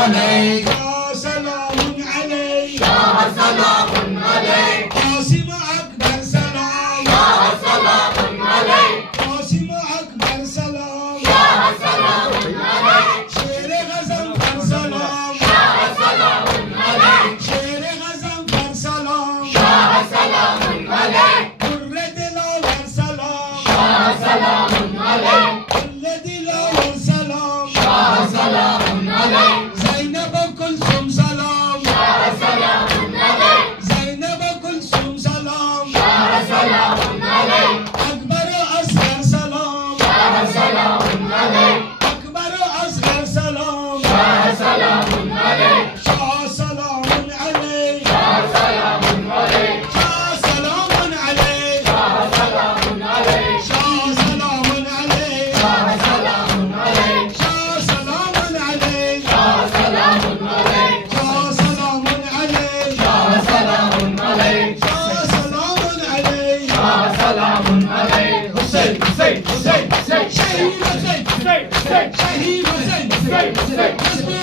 عليك شاه سلام عليك شاه سلام عليك قاسم أكبر سلام شاه سلام عليك قاسم أكبر سلام شاه سلام عليك شیر غزنفر سلام شاه سلام عليك شیر غزنفر سلام شاه سلام عليك در دلاور سلام شاه سلام عليك در دلاور سلام شاه سلام عليك زینب کلثوم سلام شاه سلام عليك زینب کلثوم سلام شاه سلام عليك اکبر و اصغر سلام شاه سلام عليك اکبر و اصغر سلام شاه سلام عليك شاه سلام علیک شاه سلام عليك شاه سلام علیک شاه سلام عليك شاه سلام علیک شاه سلام عليك شاه سلام علیک شاه سلام عليك شاه سلام علیک شاه سلام عليك شاه سلام علیک شاه سلام عليك حسين حسين حسين حسين شهید حسین حسين حسين شهید حسین حسين حسين حسبی